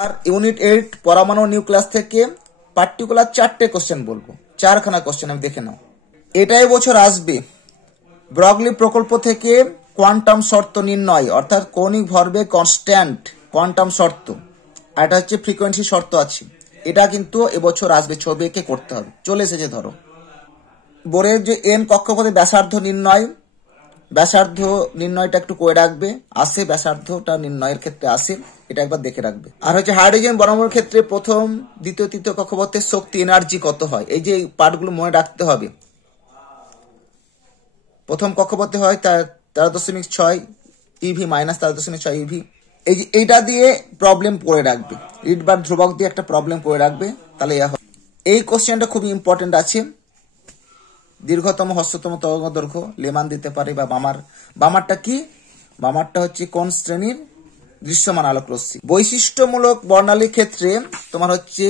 আর unit 8 পরমাণু nucleus থেকে particular 4টে question বলবো, 4খানা কোশ্চেন আমি দেখে নাও। এটাই বছর আসবে ব্রগলি প্রকল্প থেকে কোয়ান্টাম শর্ত নির্ণয়, অর্থাৎ কৌণিক ভরবেগ কনস্ট্যান্ট কোয়ান্টাম শর্ত, আর এটা হচ্ছে ফ্রিকোয়েন্সি শর্ত আছে। এটা কিন্তু এবছর আসবে, ছবি এঁকে করতে হবে, চলে এসেছে। ধরো বোর্ডের যে এন কক্ষপথে ব্যাসার্ধ নির্ণয়, ব্যাসার্ধ নির্ণয়টা একটু করে রাখবে, আসে ব্যাসার্ধটা নির্ণয়ের ক্ষেত্রে আসে, এটা একবার দেখে রাখবে। আর হচ্ছে হাইড্রোজেন পরমাণুর ক্ষেত্রে প্রথম দ্বিতীয় তৃতীয় কক্ষপথের শক্তি এনার্জি কত হয়, এই যে পার্টগুলো মনে রাখতে হবে। প্রথম কক্ষপথে হয় 13.6 ইভি মাইনাস 13.6 ইভি। এই যে এইটা দিয়ে প্রবলেম করে রাখবে, রিড বার ধ্রুবক দিয়ে একটা প্রবলেম করে রাখবে, তাহলে এই কোশ্চেনটা খুবই ইম্পর্টেন্ট আছে। দীর্ঘতম হ্রস্বতম তরঙ্গ দৈর্ঘ্য লেমান দিতে পারে, বা বামারটা কি, বামারটা হচ্ছে কোন শ্রেণীর দৃশ্যমান আলোক রশ্মি। বৈশিষ্ট্যমূলক বর্ণালীর ক্ষেত্রে তোমার হচ্ছে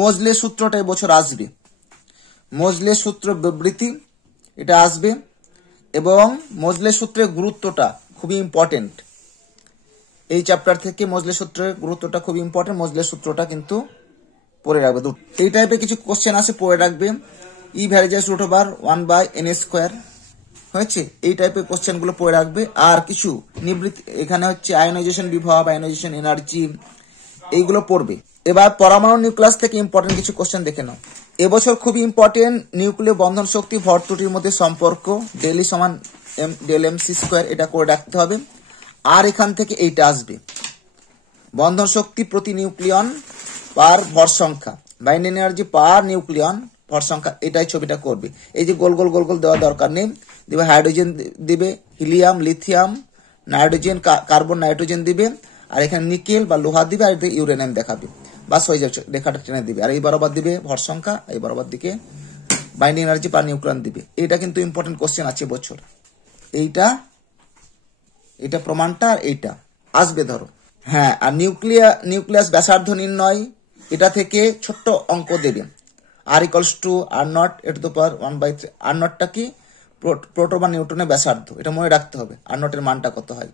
মোজলে সূত্রটা এবছর আসবে, মোজলে সূত্র বিবৃতি এটা আসবে, এবং মোজলে সূত্রের গুরুত্বটা খুবই ইম্পর্টেন্ট। এই চ্যাপ্টার থেকে মোজলে সূত্রের গুরুত্বটা খুব ইম্পর্টেন্ট, মোজলে সূত্রটা কিন্তু পড়ে রাখবে। এই টাইপের কিছু কোশ্চেন আছে, পড়ে রাখবে। ই ভ্যারিজেস রুট ওভার 1/n², হয়েছে, এই টাইপের কোশ্চেন গুলো পড়ে রাখবে। আর কিছু নিবৃত্তি এখানে হচ্ছে আয়নাইজেশন বিভব, আয়নাইজেশন এনার্জি, এইগুলো পড়বে। এবার পরমাণু নিউক্লিয়াস থেকে ইম্পর্টেন্ট কিছু কোশ্চেন দেখে নাও। এবছর খুবই ইম্পর্টেন্ট নিউক্লিয় বন্ধন শক্তি ভর ত্রুটির মধ্যে সম্পর্ক, ডেলি সমান ডেল mc², এটা করে রাখতে হবে। আর এখান থেকে এইটা আসবে, বন্ধন শক্তি প্রতি নিউক্লিয়ন পার ভর সংখ্যা, বাইন্ডিং এনার্জি পার নিউক্লিয়ন ভর সংখ্যা, এটাই ছবিটা করবে। এই যে গোল গোল গোল গোল দেওয়ার দরকার নেই, দিবে হাইড্রোজেন দিবে, helium lithium, nitrogen carbon nitrogen দিবে, আর এখানে নিকেল বা লোহা দিবে, আর ইউরেনিয়াম দেখাবে, বাস হয়ে যাচ্ছে, রেখাটা টেনে দিবে। আর এই বরাবর দিবে ভর সংখ্যা, এই বরাবর দিকে বাইন্ডিং এনার্জি পার নিউক্লিয়ন দিবে। এটা কিন্তু ইম্পর্টেন্ট কোশ্চেন আছে বছর, এইটা প্রমাণটা, আর এইটা আসবে। ধরো হ্যাঁ, আর নিউক্লিয়াস ব্যাসার্ধ নির্ণয়, এটা থেকে ছোট্ট অঙ্ক দেবে, r=r0 e⁻1/3। r0টা কি, প্রোটন বা নিউট্রনের ব্যাসার্ধ, এটা মনে রাখতে হবে, r0 এর মানটা কত হয়।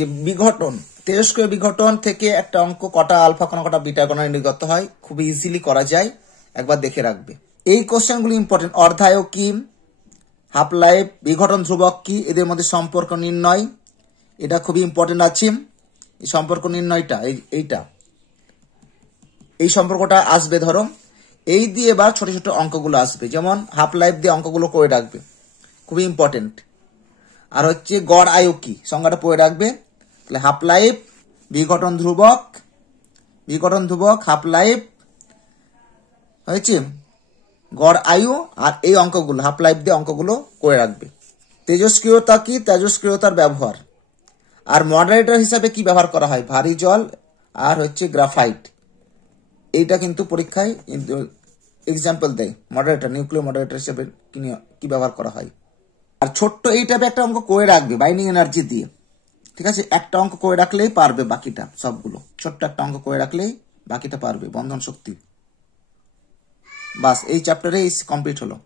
যে বিঘটন, তেজস্ক্রিয় বিঘটন থেকে একটা অঙ্ক, কটা আলফা কণা কটা বিটা কণা নির্গত হয়, খুব ইজিলি করা যায়, একবার দেখে রাখবে। এই কোশ্চেনগুলো ইম্পর্টেন্ট। অর্ধায়ক কি, হাফ লাইফ, বিঘটন ধ্রুবক কি, এদের মধ্যে সম্পর্ক নির্ণয়, এটা খুবই ইম্পর্টেন্ট আছে। এই সম্পর্ক নির্ণয়টা, এই সম্পর্কটা আসবে। ধরো এই দিয়ে এবার ছোট ছোট অঙ্কগুলো আসবে, যেমন হাফ লাইফ দিয়ে অঙ্কগুলো করে রাখবে, খুবই ইম্পর্টেন্ট। আর হচ্ছে গড় আয়ু কি, সংজ্ঞাটা পড়ে রাখবে। তাহলে হাফ লাইফ, বিঘটন ধ্রুবক, হাফ লাইফ, হয়েছে, গড় আয়ু, আর এই অঙ্কগুলো হাফ লাইফ দিয়ে অঙ্কগুলো করে রাখবে। তেজস্ক্রিয়তা কি, তেজস্ক্রিয়তার ব্যবহার, আর মডারেটর হিসাবে কি ব্যবহার করা হয়, ভারী জল আর হচ্ছে গ্রাফাইট। এইটা কিন্তু পরীক্ষায় এক্সাম্পল দেয়, মডারেটর, নিউক্লিয় মডারেটর হিসাবে কি ব্যবহার করা হয়। আর ছোট্ট এই টাইপের একটা অঙ্ক করে রাখবে বাইন্ডিং এনার্জি দিয়ে, ঠিক আছে, একটা অঙ্ক করে রাখলেই পারবে বাকিটা সবগুলো, ছোট্ট একটা অঙ্ক করে রাখলেই বাকিটা পারবে, বন্ধন শক্তি। বাস এই চ্যাপ্টারে কমপ্লিট হলো।